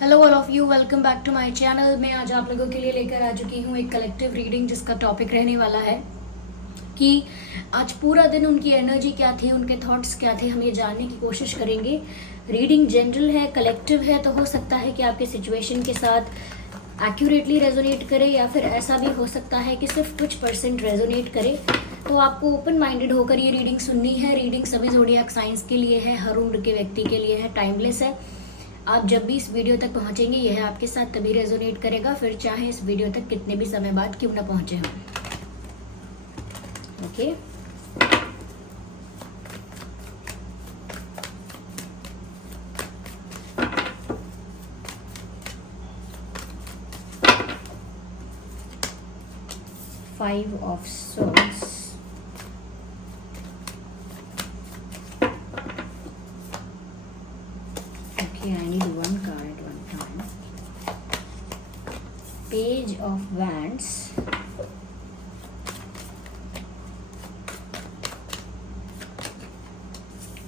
Hello all of you, welcome back to my channel. मैं आज आप लोगों के लिए लेकर आ चुकी हूँ एक कलेक्टिव रीडिंग जिसका टॉपिक रहने वाला है कि आज पूरा दिन उनकी एनर्जी क्या थी, उनके थॉट्स क्या थे, हम ये जानने की कोशिश करेंगे। रीडिंग जनरल है, कलेक्टिव है, तो हो सकता है कि आपके सिचुएशन के साथ एक्यूरेटली रेजोनेट करे या फिर ऐसा भी हो सकता है कि सिर्फ कुछ परसेंट रेजोनेट करे। तो आपको ओपन माइंडेड होकर ये रीडिंग सुननी है। रीडिंग सभी ज़ोडिएक साइंस के लिए है, हर उम्र के व्यक्ति के लिए है, टाइमलेस है। आप जब भी इस वीडियो तक पहुंचेंगे यह आपके साथ तभी रेजोनेट करेगा, फिर चाहे इस वीडियो तक कितने भी समय बाद क्यों ना पहुंचे हम। Okay, five of swords, I need one card at one time. Page of Wands,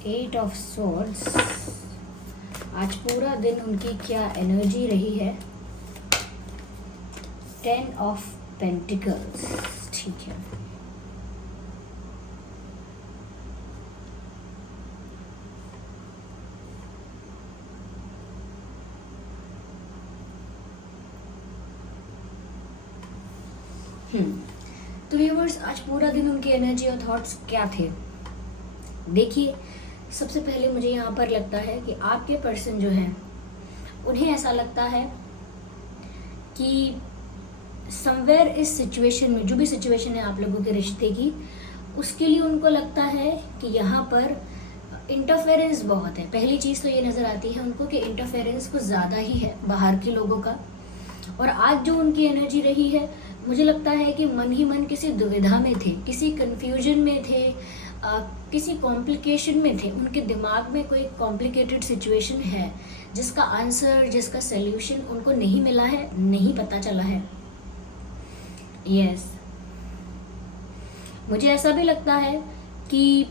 Eight of Swords। आज पूरा दिन उनकी क्या एनर्जी रही है। Ten of Pentacles, ठीक है। तो व्यूअर्स, आज पूरा दिन उनकी एनर्जी और थॉट्स क्या थे। देखिए, सबसे पहले मुझे यहाँ पर लगता है कि आपके पर्सन जो है उन्हें ऐसा लगता है कि समवेयर इस सिचुएशन में, जो भी सिचुएशन है आप लोगों के रिश्ते की, उसके लिए उनको लगता है कि यहाँ पर इंटरफेरेंस बहुत है। पहली चीज़ तो ये नज़र आती है उनको कि इंटरफेरेंस कुछ ज़्यादा ही है बाहर के लोगों का। और आज जो उनकी एनर्जी रही है, मुझे लगता है कि मन ही मन किसी दुविधा में थे, किसी कंफ्यूजन में थे, किसी कॉम्प्लिकेशन में थे। उनके दिमाग में कोई कॉम्प्लिकेटेड सिचुएशन है जिसका आंसर, जिसका सल्यूशन उनको नहीं मिला है, नहीं पता चला है। यस, मुझे ऐसा भी लगता है कि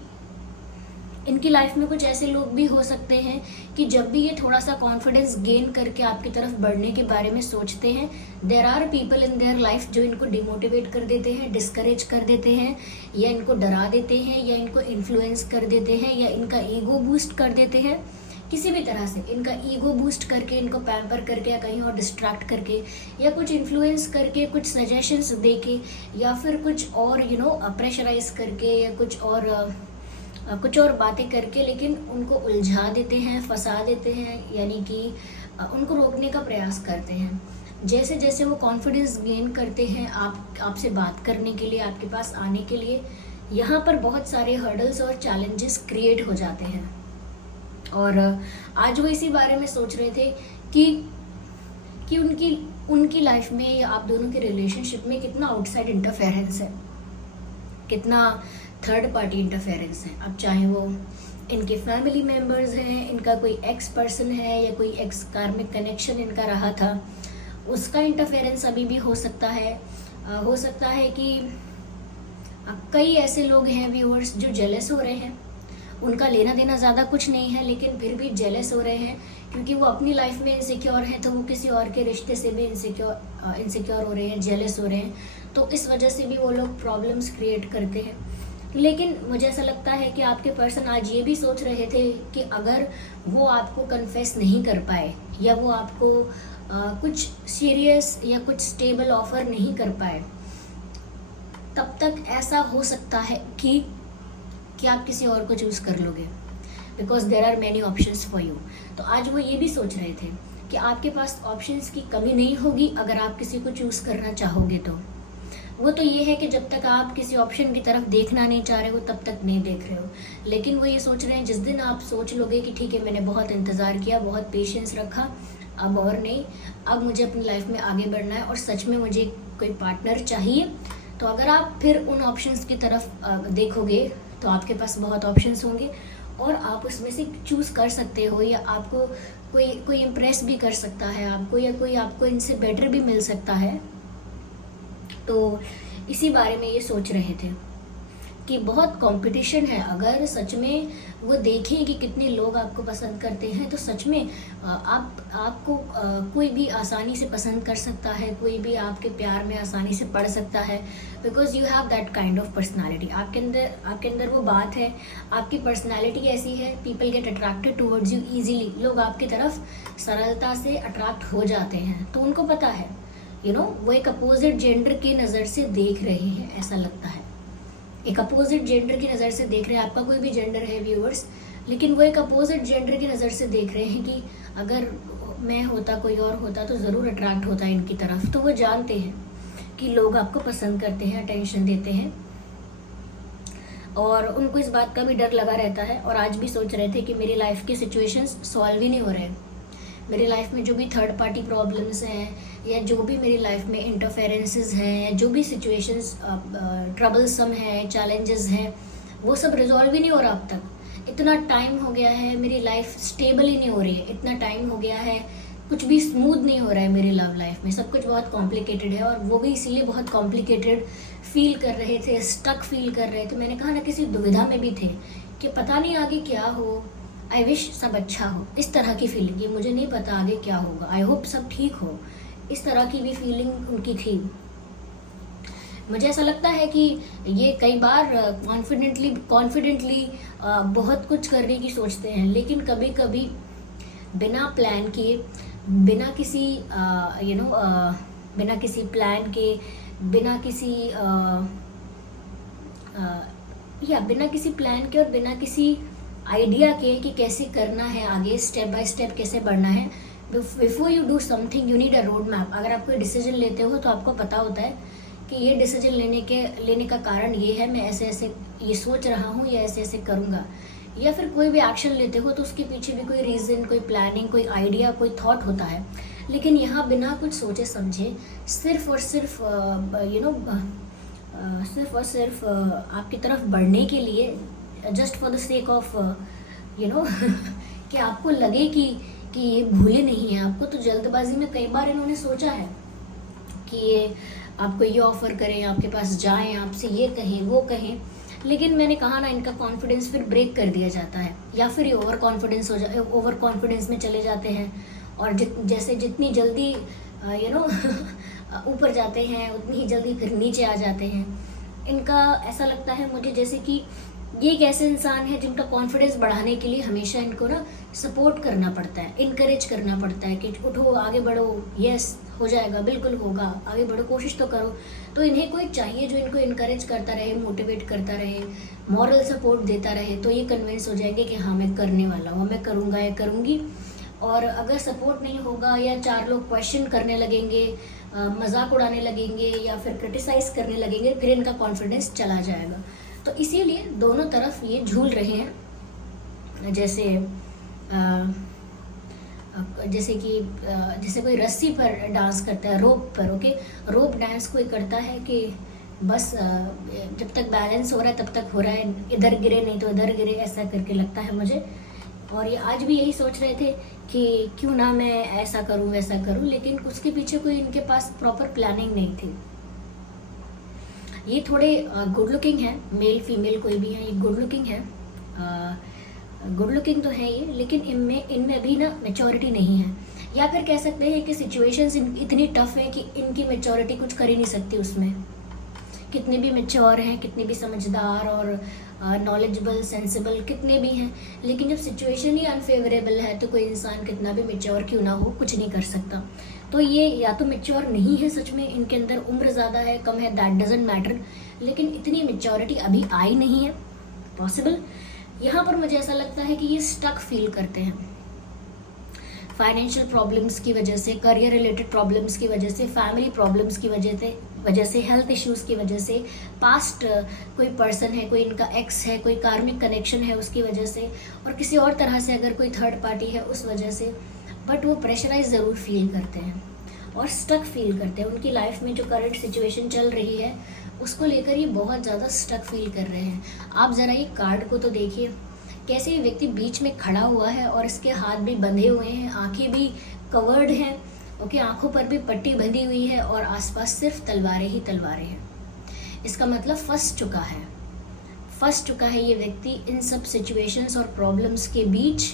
इनकी लाइफ में कुछ ऐसे लोग भी हो सकते हैं कि जब भी ये थोड़ा सा कॉन्फिडेंस गेन करके आपकी तरफ बढ़ने के बारे में सोचते हैं, there are people in their life जो इनको डिमोटिवेट कर देते हैं, डिस्करेज कर देते हैं, या इनको डरा देते हैं, या इनको इन्फ्लुएंस कर देते हैं, या इनका ईगो बूस्ट कर देते हैं। किसी भी तरह से इनका ईगो बूस्ट करके, इनको पैम्पर करके, या कहीं और डिस्ट्रैक्ट करके, या कुछ इन्फ्लुएंस करके, कुछ सजेशंस दे के, या फिर कुछ और प्रेशराइज करके, या कुछ और बातें करके, लेकिन उनको उलझा देते हैं, फंसा देते हैं, यानी कि उनको रोकने का प्रयास करते हैं। जैसे जैसे वो कॉन्फिडेंस गेन करते हैं आपसे बात करने के लिए, आपके पास आने के लिए, यहाँ पर बहुत सारे हर्डल्स और चैलेंजेस क्रिएट हो जाते हैं। और आज वो इसी बारे में सोच रहे थे कि उनकी लाइफ में या आप दोनों के रिलेशनशिप में कितना आउटसाइड इंटरफेरेंस है, कितना थर्ड पार्टी इंटरफेरेंस है। अब चाहे वो इनके फैमिली मेम्बर्स हैं, इनका कोई एक्स पर्सन है, या कोई एक्स कार्मिक कनेक्शन इनका रहा था, उसका इंटरफेरेंस अभी भी हो सकता है। हो सकता है कि कई ऐसे लोग हैं व्यूअर्स जो जेलस हो रहे हैं। उनका लेना देना ज़्यादा कुछ नहीं है, लेकिन फिर भी जेलस हो रहे हैं क्योंकि वो अपनी लाइफ में इनसिक्योर हैं, तो वो किसी और के रिश्ते से भी इनसिक्योर हो रहे हैं, जेलस हो रहे हैं। तो इस वजह से भी वो लोग प्रॉब्लम्स क्रिएट करते हैं। लेकिन मुझे ऐसा लगता है कि आपके पर्सन आज ये भी सोच रहे थे कि अगर वो आपको कन्फेस नहीं कर पाए, या वो आपको कुछ सीरियस या कुछ स्टेबल ऑफर नहीं कर पाए, तब तक ऐसा हो सकता है कि आप किसी और को चूज़ कर लोगे, because there are many options for you. तो आज वो ये भी सोच रहे थे कि आपके पास ऑप्शंस की कमी नहीं होगी अगर आप किसी को चूज़ करना चाहोगे। तो वो तो ये है कि जब तक आप किसी ऑप्शन की तरफ देखना नहीं चाह रहे हो तब तक नहीं देख रहे हो। लेकिन वो ये सोच रहे हैं जिस दिन आप सोच लोगे कि ठीक है, मैंने बहुत इंतज़ार किया, बहुत पेशेंस रखा, अब और नहीं, अब मुझे अपनी लाइफ में आगे बढ़ना है और सच में मुझे कोई पार्टनर चाहिए, तो अगर आप फिर उन ऑप्शंस की तरफ देखोगे तो आपके पास बहुत ऑप्शंस होंगे और आप उसमें से चूज़ कर सकते हो, या आपको कोई इम्प्रेस भी कर सकता है आपको, या कोई आपको इनसे बेटर भी मिल सकता है। तो इसी बारे में ये सोच रहे थे। कि बहुत कंपटीशन है। अगर सच में वो देखें कि कितने लोग आपको पसंद करते हैं, तो सच में आपको कोई भी आसानी से पसंद कर सकता है, कोई भी आपके प्यार में आसानी से पड़ सकता है, because you have that kind of personality. आपके अंदर वो बात है, आपकी पर्सनालिटी ऐसी है, people get attracted towards you easily. लोग आपकी तरफ सरलता से अट्रैक्ट हो जाते हैं, तो उनको पता है वो एक अपोजिट जेंडर की नज़र से देख रहे हैं, ऐसा लगता है। एक अपोजिट जेंडर की नज़र से देख रहे हैं, आपका कोई भी जेंडर है व्यूअर्स, लेकिन वो एक अपोजिट जेंडर की नज़र से देख रहे हैं कि अगर मैं होता, कोई और होता, तो ज़रूर अट्रैक्ट होता है इनकी तरफ। तो वो जानते हैं कि लोग आपको पसंद करते हैं, अटेंशन देते हैं, और उनको इस बात का भी डर लगा रहता है। और आज भी सोच रहे थे कि मेरी लाइफ के सिचुएशंस सॉल्व ही नहीं हो रहे। मेरी लाइफ में जो भी थर्ड पार्टी प्रॉब्लम्स हैं, या जो भी मेरी लाइफ में इंटरफेरेंसेस हैं, जो भी सिचुएशंस ट्रबलसम हैं, चैलेंजेस हैं, वो सब रिजॉल्व ही नहीं हो रहा अब तक। इतना टाइम हो गया है, मेरी लाइफ स्टेबल ही नहीं हो रही है। इतना टाइम हो गया है, कुछ भी स्मूथ नहीं हो रहा है मेरी लव लाइफ में। सब कुछ बहुत कॉम्प्लिकेटेड है, और वो भी इसीलिए बहुत कॉम्प्लिकेटेड फील कर रहे थे, स्टक फील कर रहे थे। मैंने कहा ना, किसी दुविधा में भी थे कि पता नहीं आगे क्या हो, आई विश सब अच्छा हो, इस तरह की फीलिंग। ये मुझे नहीं पता आगे क्या होगा, आई होप सब ठीक हो, इस तरह की भी फीलिंग उनकी थी। मुझे ऐसा लगता है कि ये कई बार कॉन्फिडेंटली बहुत कुछ करने की सोचते हैं, लेकिन कभी कभी बिना प्लान किए, बिना किसी बिना किसी प्लान के, बिना किसी बिना किसी प्लान के और बिना किसी आइडिया के कि कैसे करना है, आगे स्टेप बाय स्टेप कैसे बढ़ना है। Before you do something you need a road map. अगर आप कोई डिसीजन लेते हो तो आपको पता होता है कि ये डिसीजन लेने का कारण ये है, मैं ऐसे ऐसे ये सोच रहा हूँ, या ऐसे ऐसे करूँगा। या फिर कोई भी एक्शन लेते हो तो उसके पीछे भी कोई रीज़न, कोई प्लानिंग, कोई आइडिया, कोई थॉट होता है। लेकिन यहाँ बिना कुछ सोचे समझे सिर्फ और सिर्फ आपकी तरफ बढ़ने के लिए, just for the sake of कि आपको लगे कि ये भूले नहीं है आपको, तो जल्दबाजी में कई बार इन्होंने सोचा है कि ये आपको ये ऑफ़र करें, आपके पास जाएं, आपसे ये कहें, वो कहें। लेकिन मैंने कहा ना, इनका कॉन्फिडेंस फिर ब्रेक कर दिया जाता है, या फिर ये ओवर कॉन्फिडेंस में चले जाते हैं, और जैसे जितनी जल्दी ऊपर जाते हैं, उतनी ही जल्दी फिर नीचे आ जाते हैं। इनका ऐसा लगता है मुझे जैसे कि ये एक ऐसे इंसान है जिनका कॉन्फिडेंस बढ़ाने के लिए हमेशा इनको ना सपोर्ट करना पड़ता है, इनकरेज करना पड़ता है कि उठो, आगे बढ़ो, यस हो जाएगा, बिल्कुल होगा, आगे बढ़ो, कोशिश तो करो। तो इन्हें कोई चाहिए जो इनको इनकरेज करता रहे, मोटिवेट करता रहे, मॉरल सपोर्ट देता रहे, तो ये कन्विंस हो जाएंगे कि हाँ मैं करने वाला हूँ, मैं करूँगा या करूँगी। और अगर सपोर्ट नहीं होगा, या चार लोग क्वेश्चन करने लगेंगे, मजाक उड़ाने लगेंगे, या फिर क्रिटिसाइज करने लगेंगे, फिर इनका कॉन्फिडेंस चला जाएगा। तो इसीलिए दोनों तरफ ये झूल रहे हैं। जैसे कोई रस्सी पर डांस करता है, रोप पर, ओके, रोप डांस कोई करता है कि बस जब तक बैलेंस हो रहा है तब तक हो रहा है, इधर गिरे नहीं तो इधर गिरे, ऐसा करके लगता है मुझे। और ये आज भी यही सोच रहे थे कि क्यों ना मैं ऐसा करूं, वैसा करूं, लेकिन उसके पीछे कोई इनके पास प्रॉपर प्लानिंग नहीं थी। ये थोड़े गुड लुकिंग है, मेल फीमेल कोई भी है, ये गुड लुकिंग है, गुड लुकिंग तो है ये, लेकिन इनमें भी ना मैच्योरिटी नहीं है। या फिर कह सकते हैं कि सिचुएशंस इतनी टफ है कि इनकी मैच्योरिटी कुछ कर ही नहीं सकती उसमें। कितने भी मैच्योर हैं, कितने भी समझदार और नॉलेजेबल, सेंसिबल कितने भी हैं, लेकिन जब सिचुएशन ही अनफेवरेबल है तो कोई इंसान कितना भी मैच्योर क्यों ना हो, कुछ नहीं कर सकता। तो ये या तो मैच्योर नहीं है सच में, इनके अंदर उम्र ज़्यादा है, कम है, दैट डजंट मैटर, लेकिन इतनी मैच्योरिटी अभी आई नहीं है पॉसिबल। यहाँ पर मुझे ऐसा लगता है कि ये स्टक फील करते हैं, फाइनेंशियल प्रॉब्लम्स की वजह से, करियर रिलेटेड प्रॉब्लम्स की वजह से, फैमिली प्रॉब्लम्स की वजह से, हेल्थ इश्यूज़ की वजह से, पास्ट कोई पर्सन है, कोई इनका एक्स है, कोई कार्मिक कनेक्शन है उसकी वजह से, और किसी और तरह से अगर कोई थर्ड पार्टी है उस वजह से, बट वो प्रेशराइज ज़रूर फील करते हैं और स्टक फील करते हैं। उनकी लाइफ में जो करंट सिचुएशन चल रही है उसको लेकर ये बहुत ज़्यादा स्टक फील कर रहे हैं। आप ज़रा ये कार्ड को तो देखिए, कैसे ये व्यक्ति बीच में खड़ा हुआ है और इसके हाथ भी बंधे हुए हैं, आंखें भी कवर्ड हैं, ओके, आंखों पर भी पट्टी बंधी हुई है और आसपास सिर्फ तलवारें ही तलवारें हैं। इसका मतलब फंस चुका है, फंस चुका है ये व्यक्ति इन सब सिचुएशंस और प्रॉब्लम्स के बीच,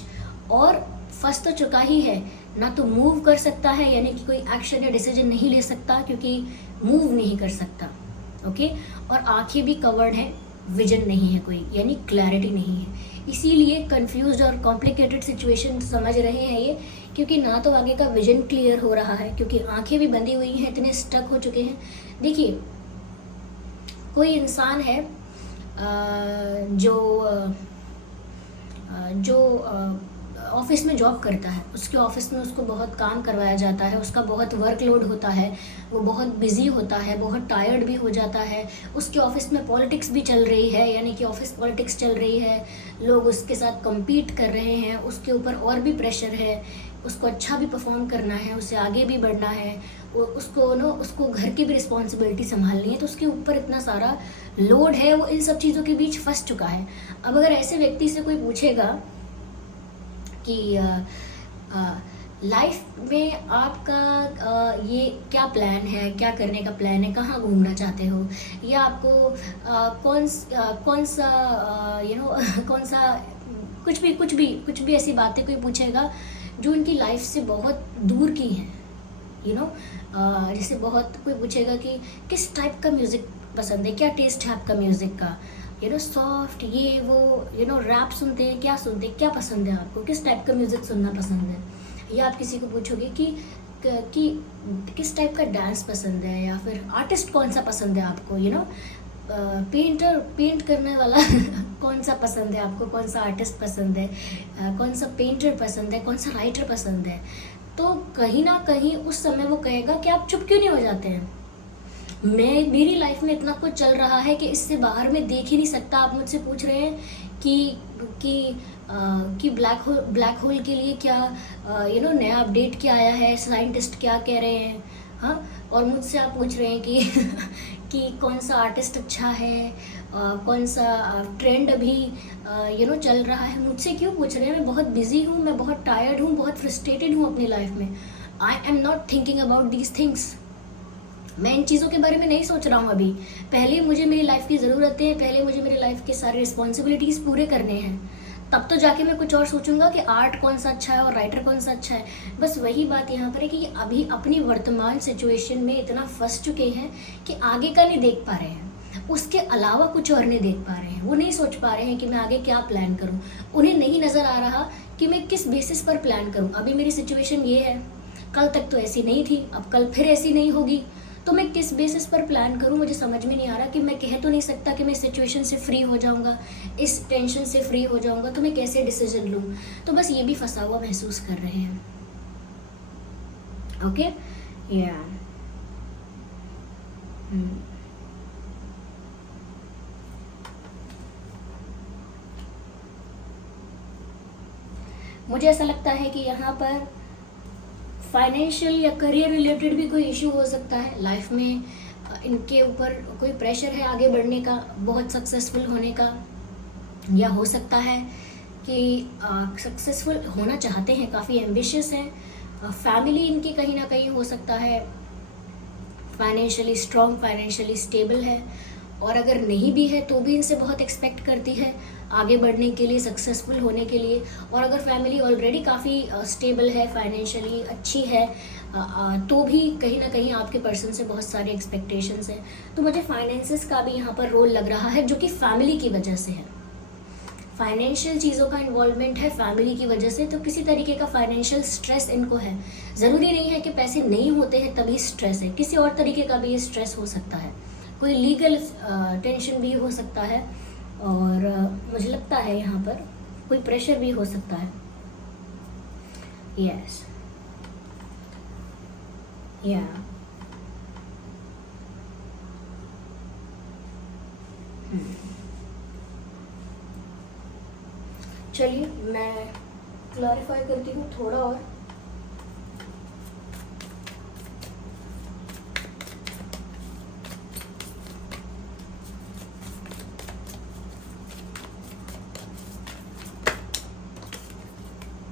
और फंस तो चुका ही है, ना तो मूव कर सकता है, यानी कि कोई एक्शन या डिसीजन नहीं ले सकता क्योंकि मूव नहीं कर सकता, ओके। और आंखें भी कवर्ड हैं, विजन नहीं है कोई, यानी क्लैरिटी नहीं है। इसीलिए कंफ्यूज्ड और कॉम्प्लिकेटेड सिचुएशन समझ रहे हैं ये, क्योंकि ना तो आगे का विजन क्लियर हो रहा है, क्योंकि आंखें भी बंधी हुई हैं, इतने स्टक हो चुके हैं। देखिए, कोई इंसान है जो ऑफिस में जॉब करता है, उसके ऑफिस में उसको बहुत काम करवाया जाता है, उसका बहुत वर्कलोड होता है, वो बहुत बिजी होता है, बहुत टायर्ड भी हो जाता है। उसके ऑफिस में पॉलिटिक्स भी चल रही है, यानी कि ऑफिस पॉलिटिक्स चल रही है, लोग उसके साथ compete कर रहे हैं, उसके ऊपर और भी प्रेशर है, उसको अच्छा भी परफॉर्म करना है, उसे आगे भी बढ़ना है, उसको घर की भी रिस्पॉन्सिबिलिटी संभालनी है, तो उसके ऊपर इतना सारा लोड है, वो इन सब चीज़ों के बीच फंस चुका है। अब अगर ऐसे व्यक्ति से कोई पूछेगा कि लाइफ में आपका ये क्या प्लान है, क्या करने का प्लान है, कहाँ घूमना चाहते हो, या आपको कौन सा कौन सा कुछ भी ऐसी बातें कोई पूछेगा जो उनकी लाइफ से बहुत दूर की हैं, जैसे बहुत कोई पूछेगा कि किस टाइप का म्यूज़िक पसंद है, क्या टेस्ट है आपका म्यूज़िक का, सॉफ्ट, ये वो, रैप सुनते हैं, क्या सुनते हैं, क्या पसंद है आपको, किस टाइप का म्यूज़िक सुनना पसंद है। या आप किसी को पूछोगे कि किस टाइप का डांस पसंद है, या फिर आर्टिस्ट कौन सा पसंद है आपको, पेंट करने वाला कौन सा पसंद है आपको, कौन सा आर्टिस्ट पसंद है, कौन सा पेंटर पसंद है, कौन सा राइटर पसंद है। तो कहीं ना कहीं उस समय वो कहेगा कि आप चुप क्यों नहीं हो जाते हैं, मेरी लाइफ में इतना कुछ चल रहा है कि इससे बाहर में देख ही नहीं सकता। आप मुझसे पूछ रहे हैं कि ब्लैक होल के लिए क्या नया अपडेट क्या आया है, साइंटिस्ट क्या कह रहे हैं, हाँ। और मुझसे आप पूछ रहे हैं कि कौन सा आर्टिस्ट अच्छा है, कौन सा ट्रेंड अभी चल रहा है। मुझसे क्यों पूछ रहे हैं? मैं बहुत बिजी हूँ, मैं बहुत टायर्ड हूँ, बहुत फ्रस्ट्रेटेड हूँ अपनी लाइफ में। I am not thinking about these things. मैं इन चीज़ों के बारे में नहीं सोच रहा हूँ अभी। पहले मुझे मेरी लाइफ की ज़रूरतें हैं, पहले मुझे मेरी लाइफ के सारे रिस्पॉन्सिबिलिटीज़ पूरे करने हैं, तब तो जाके मैं कुछ और सोचूंगा कि आर्ट कौन सा अच्छा है और राइटर कौन सा अच्छा है। बस वही बात यहाँ पर है कि अभी अपनी वर्तमान सिचुएशन में इतना फंस चुके हैं कि आगे का नहीं देख पा रहे हैं, उसके अलावा कुछ और नहीं देख पा रहे हैं। वो नहीं सोच पा रहे हैं कि मैं आगे क्या प्लान करूँ। उन्हें नहीं नज़र आ रहा कि मैं किस बेसिस पर प्लान करूँ। अभी मेरी सिचुएशन ये है, कल तक तो ऐसी नहीं थी, अब कल फिर ऐसी नहीं होगी, तो मैं किस बेसिस पर प्लान करूं। मुझे समझ में नहीं आ रहा कि मैं कह तो नहीं सकता कि मैं इस सिचुएशन से फ्री हो जाऊंगा, इस टेंशन से फ्री हो जाऊंगा, तो मैं कैसे डिसीजन लूं। तो बस ये भी फंसा हुआ महसूस कर रहे हैं। ओके, या मुझे ऐसा लगता है कि यहाँ पर फाइनेंशियल या करियर रिलेटेड भी कोई इशू हो सकता है लाइफ में। इनके ऊपर कोई प्रेशर है आगे बढ़ने का, बहुत सक्सेसफुल होने का, या हो सकता है कि सक्सेसफुल होना चाहते हैं, काफ़ी एम्बिशियस हैं। फैमिली इनकी कहीं ना कहीं हो सकता है फाइनेंशियली स्ट्रॉन्ग, फाइनेंशियली स्टेबल है, और अगर नहीं भी है तो भी इनसे बहुत एक्सपेक्ट करती है आगे बढ़ने के लिए, सक्सेसफुल होने के लिए। और अगर फैमिली ऑलरेडी काफ़ी स्टेबल है, फाइनेंशियली अच्छी है, तो भी कहीं ना कहीं आपके पर्सन से बहुत सारे एक्सपेक्टेशंस हैं। तो मुझे फाइनेंसेस का भी यहाँ पर रोल लग रहा है, जो कि फैमिली की वजह से है। फाइनेंशियल चीज़ों का इन्वॉल्वमेंट है फैमिली की वजह से, तो किसी तरीके का फाइनेंशियल स्ट्रेस इनको है। ज़रूरी नहीं है कि पैसे नहीं होते हैं तभी स्ट्रेस है, किसी और तरीके का भी ये स्ट्रेस हो सकता है। कोई लीगल टेंशन भी हो सकता है, और मुझे लगता है यहाँ पर कोई प्रेशर भी हो सकता है। यस, या चलिए मैं क्लैरिफाई करती हूँ थोड़ा और।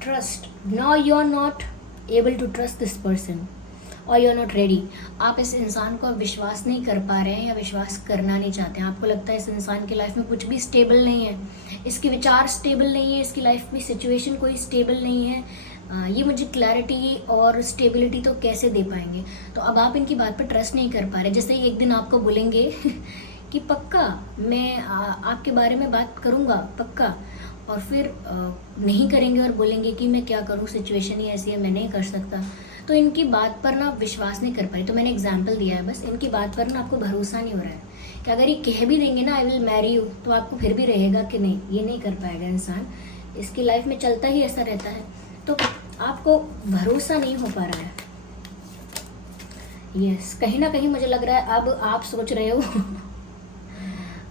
Trust. Now you are not able to trust this person, और यू आर नॉट रेडी। आप इस इंसान को विश्वास नहीं कर पा रहे हैं या विश्वास करना नहीं चाहते हैं। आपको लगता है इस इंसान की लाइफ में कुछ भी स्टेबल नहीं है, इसके विचार स्टेबल नहीं है, इसकी लाइफ में सिचुएशन कोई स्टेबल नहीं है, ये मुझे क्लैरिटी और स्टेबिलिटी तो कैसे दे पाएंगे। तो अब आप इनकी बात पर ट्रस्ट नहीं कर पा रहे। जैसे ही एक दिन आपको बोलेंगे कि पक्का मैं आपके बारे में बात करूँगा पक्का, और फिर नहीं करेंगे और बोलेंगे कि मैं क्या करूँ, सिचुएशन ही ऐसी है, मैं नहीं कर सकता। तो इनकी बात पर ना विश्वास नहीं कर पाए। तो मैंने एग्जाम्पल दिया है बस, इनकी बात पर ना आपको भरोसा नहीं हो रहा है कि अगर ये कह भी देंगे ना आई विल मैरी यू, तो आपको फिर भी रहेगा कि नहीं, ये नहीं कर पाएगा इंसान, इसकी लाइफ में चलता ही ऐसा रहता है। तो आपको भरोसा नहीं हो पा रहा है। यस, कहीं ना कहीं मुझे लग रहा है अब आप सोच रहे हो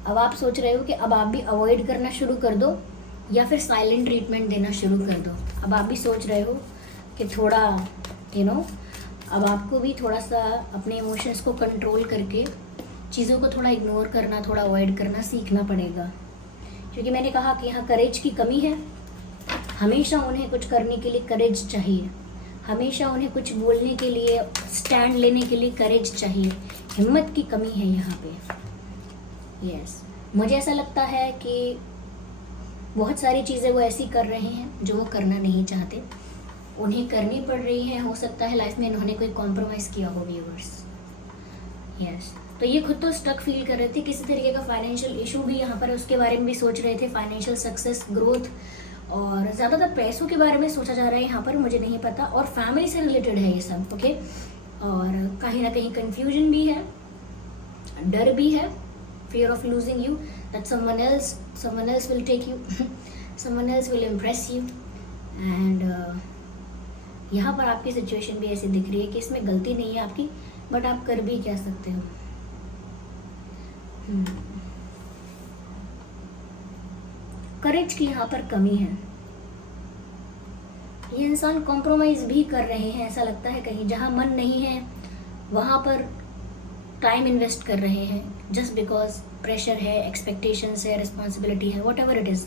अब आप सोच रहे हो कि अब आप भी अवॉइड करना शुरू कर दो या फिर साइलेंट ट्रीटमेंट देना शुरू कर दो। अब आप भी सोच रहे हो कि थोड़ा अब आपको भी थोड़ा सा अपने इमोशंस को कंट्रोल करके चीज़ों को थोड़ा इग्नोर करना, थोड़ा अवॉइड करना सीखना पड़ेगा। क्योंकि मैंने कहा कि यहाँ करेज की कमी है। हमेशा उन्हें कुछ करने के लिए करेज चाहिए, हमेशा उन्हें कुछ बोलने के लिए, स्टैंड लेने के लिए करेज चाहिए। हिम्मत की कमी है यहाँ पे। यस, मुझे ऐसा लगता है कि बहुत सारी चीज़ें वो ऐसी कर रहे हैं जो वो करना नहीं चाहते, उन्हें करनी पड़ रही है। हो सकता है लाइफ में इन्होंने कोई कॉम्प्रोमाइज़ किया हो व्यूअर्स। यस, तो ये खुद तो स्टक फील कर रहे थे, किसी तरीके का फाइनेंशियल इशू भी यहाँ पर उसके बारे में भी सोच रहे थे, फाइनेंशियल सक्सेस, ग्रोथ, और ज़्यादातर पैसों के बारे में सोचा जा रहा है यहाँ पर, मुझे नहीं पता। और फैमिली से रिलेटेड है ये सब, ओके। और कहीं ना कहीं कंफ्यूजन भी है, डर भी है, fear of losing you, that someone else will take you someone else will impress you, and यहाँ पर आपकी सिचुएशन भी ऐसी दिख रही है कि इसमें गलती नहीं है आपकी, बट आप कर भी क्या सकते हो। करेज की यहाँ पर कमी है। ये इंसान कॉम्प्रोमाइज भी कर रहे हैं, ऐसा लगता है कहीं जहाँ मन नहीं है वहाँ पर टाइम इन्वेस्ट कर रहे हैं, जस्ट बिकॉज प्रेशर है, एक्सपेक्टेशंस है, रिस्पॉन्सिबिलिटी है, what ever it is,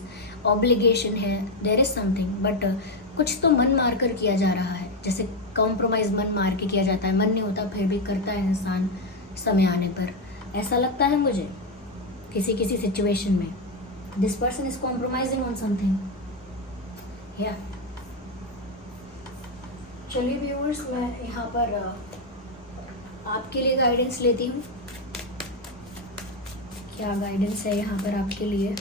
obligation है, देयर इज़ समथिंग, बट कुछ तो मन मार कर किया जा रहा है। जैसे कॉम्प्रोमाइज़ मन मार के किया जाता है, मन नहीं होता फिर भी करता है इंसान समय आने पर, ऐसा लगता है मुझे किसी किसी सिचुएशन में। This person is compromising on something. या चलिए व्यूअर्स, मैं यहाँ पर आपके लिए गाइडेंस लेती हूँ। क्या गाइडेंस है यहाँ पर आपके लिए?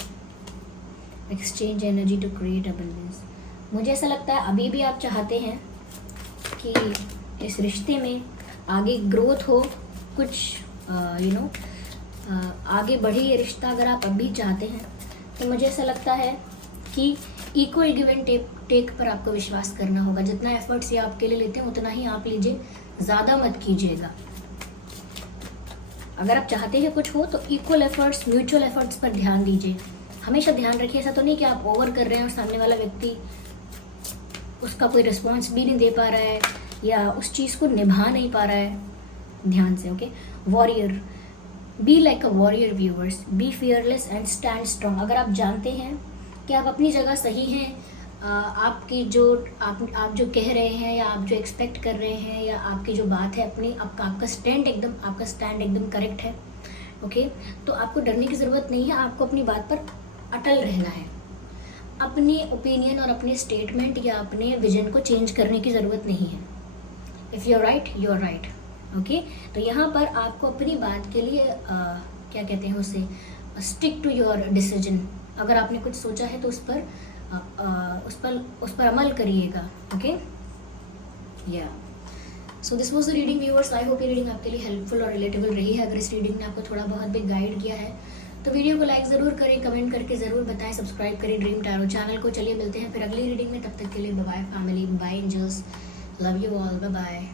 Exchange energy to create abundance. मुझे ऐसा लगता है अभी भी आप चाहते हैं कि इस रिश्ते में आगे ग्रोथ हो, कुछ आगे बढ़े ये रिश्ता। अगर आप अभी चाहते हैं तो मुझे ऐसा लगता है कि इक्वल गिव एंड टेक पर आपको विश्वास करना होगा। जितना एफर्ट्स ये आपके लिए लेते हैं उतना ही आप लीजिए, ज़्यादा मत कीजिएगा। अगर आप चाहते हैं कुछ हो तो इक्वल एफर्ट्स, म्यूचुअल एफर्ट्स पर ध्यान दीजिए। हमेशा ध्यान रखिए, ऐसा तो नहीं कि आप ओवर कर रहे हैं और सामने वाला व्यक्ति उसका कोई रिस्पॉन्स भी नहीं दे पा रहा है या उस चीज़ को निभा नहीं पा रहा है। ध्यान से, okay. Warrior, be like a warrior viewers, be fearless and stand strong. अगर आप जानते हैं कि आप अपनी जगह सही हैं, आपकी जो आप जो कह रहे हैं या आप जो एक्सपेक्ट कर रहे हैं या आपकी जो बात है अपनी, आपका स्टैंड एकदम करेक्ट है, ओके, तो आपको डरने की ज़रूरत नहीं है। आपको अपनी बात पर अटल रहना है। अपनी ओपिनियन और अपने स्टेटमेंट या अपने विजन को चेंज करने की ज़रूरत नहीं है। If you are right, you are right, okay. तो यहाँ पर आपको अपनी बात के लिए क्या कहते हैं उसे, स्टिक टू योर डिसीजन। अगर आपने कुछ सोचा है तो उस पर अमल करिएगा, ओके। या so this was the reading viewers. I hope ये रीडिंग आपके लिए हेल्पफुल और रिलेटेबल रही है। अगर इस रीडिंग ने आपको थोड़ा बहुत भी गाइड किया है तो वीडियो को लाइक ज़रूर करें, कमेंट करके ज़रूर बताएं, सब्सक्राइब करें ड्रीम टैरो चैनल को। चलिए मिलते हैं फिर अगली रीडिंग में, तब तक के लिए bye bye family, bye angels, love you all, bye bye.